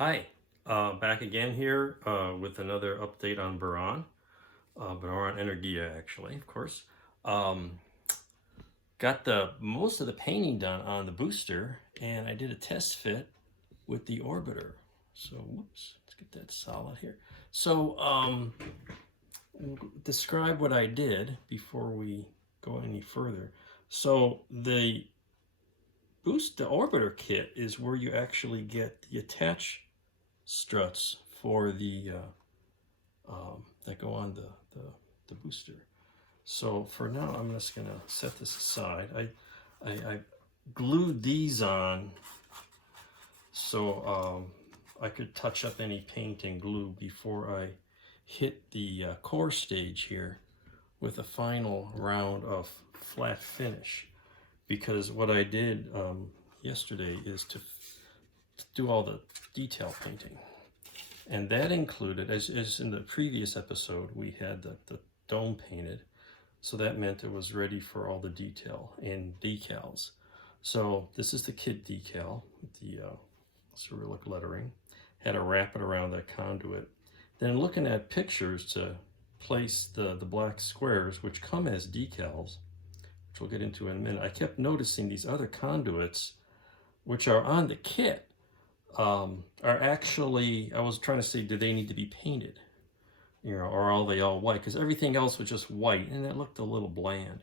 Hi, back again here with another update on Boron Energiya actually, of course. Um, got the most of the painting done on the booster, and I did a test fit with the orbiter. So, whoops, let's get that solid here. So, describe what I did before we go any further. So, the orbiter kit is where you actually get the attach struts for the that go on the booster. So for now, I'm just gonna set this aside. I glued these on so I could touch up any paint and glue before I hit the core stage here with a final round of flat finish. Because what I did yesterday is to do all the detail painting. And that included, as in the previous episode, we had the dome painted. So that meant it was ready for all the detail and decals. So this is the kit decal with the Cyrillic lettering. Had to wrap it around that conduit. Then looking at pictures to place the black squares, which come as decals, which we'll get into in a minute, I kept noticing these other conduits, which are on the kit, are actually, I was trying to say, do they need to be painted? Or are they all white? Because everything else was just white, and it looked a little bland.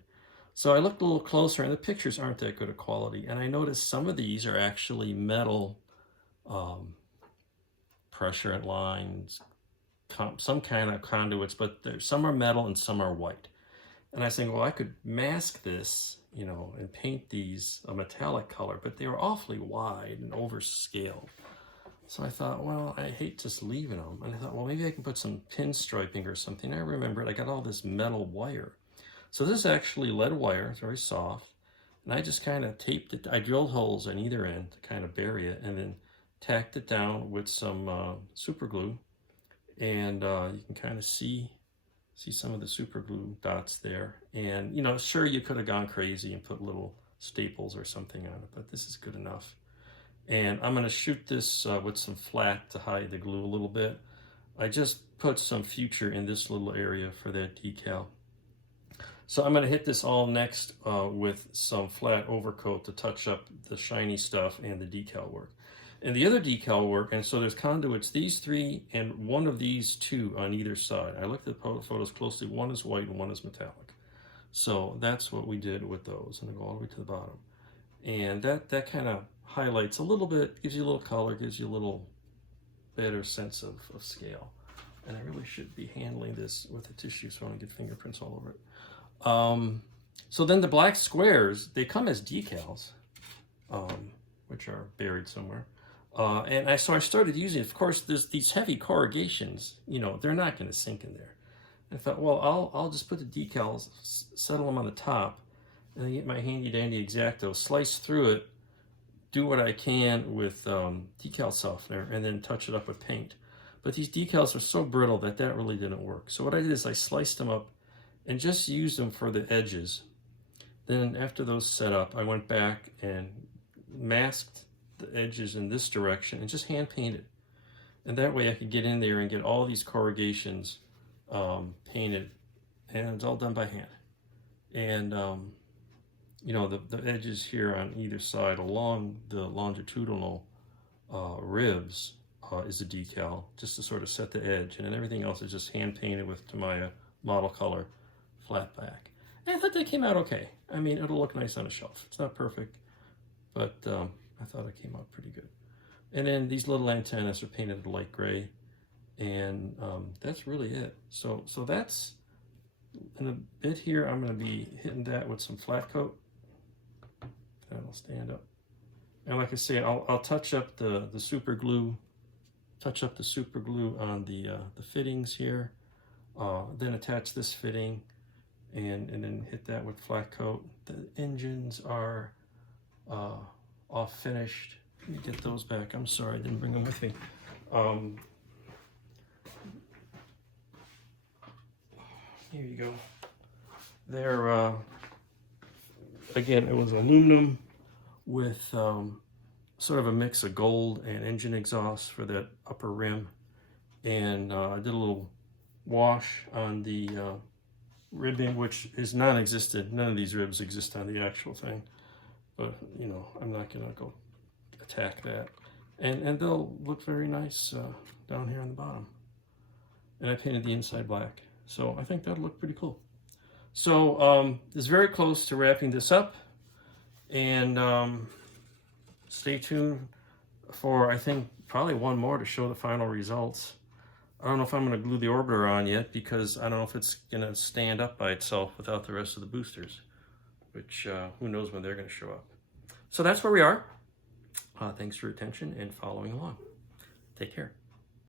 So I looked a little closer, and the pictures aren't that good of quality. And I noticed some of these are actually metal pressure lines, some kind of conduits, but some are metal and some are white. And I was thinking, well, I could mask this, and paint these a metallic color, but they were awfully wide and overscaled. So I thought, well, I hate just leaving them. And I thought, well, maybe I can put some pinstriping or something. I remembered I got all this metal wire. So this is actually lead wire. It's very soft. And I just kind of taped it. I drilled holes on either end to kind of bury it, and then tacked it down with some super glue. And you can kind of see some of the super glue dots there. And, sure, you could have gone crazy and put little staples or something on it, but this is good enough. And I'm going to shoot this with some flat to hide the glue a little bit. I just put some future in this little area for that decal. So I'm going to hit this all next with some flat overcoat to touch up the shiny stuff and the decal work. And the other decal work, and so there's conduits, these three and one of these two on either side. I looked at the photos closely. One is white and one is metallic. So that's what we did with those. And I go all the way to the bottom. And that kind of highlights a little bit, gives you a little color, gives you a little better sense of scale. And I really should be handling this with a tissue so I don't get fingerprints all over it. So then the black squares, they come as decals, which are buried somewhere. And so I started using, of course, there's these heavy corrugations, they're not going to sink in there. I thought, well, I'll just put the decals, settle them on the top, and then get my handy dandy X-Acto, slice through it, do what I can with decal softener, and then touch it up with paint. But these decals are so brittle that really didn't work. So what I did is I sliced them up and just used them for the edges. Then after those set up, I went back and masked the edges in this direction and just hand painted. And that way I could get in there and get all these corrugations painted, and it's all done by hand. And the edges here on either side along the longitudinal ribs is the decal, just to sort of set the edge, and then everything else is just hand painted with Tamiya model color flat back. And I thought that came out okay. I mean, it'll look nice on a shelf. It's not perfect, but I thought it came out pretty good. And then these little antennas are painted light gray, and that's really it. So that's, in a bit here, I'm going to be hitting that with some flat coat. That'll stand up. And like I say, I'll touch up the super glue, on the fittings here, then attach this fitting, and then hit that with flat coat. The engines are all finished. Let me get those back. I'm sorry, I didn't bring them with me. Here you go. They're again, it was aluminum with sort of a mix of gold and engine exhaust for that upper rim. And I did a little wash on the ribbing, which is non-existent. None of these ribs exist on the actual thing, but you know, I'm not gonna go attack that. And they'll look very nice down here on the bottom. And I painted the inside black, so I think that'll look pretty cool. So it's very close to wrapping this up, and stay tuned for, I think, probably one more to show the final results. I don't know if I'm going to glue the orbiter on yet, because I don't know if it's going to stand up by itself without the rest of the boosters, which who knows when they're going to show up. So that's where we are. Thanks for your attention and following along. Take care.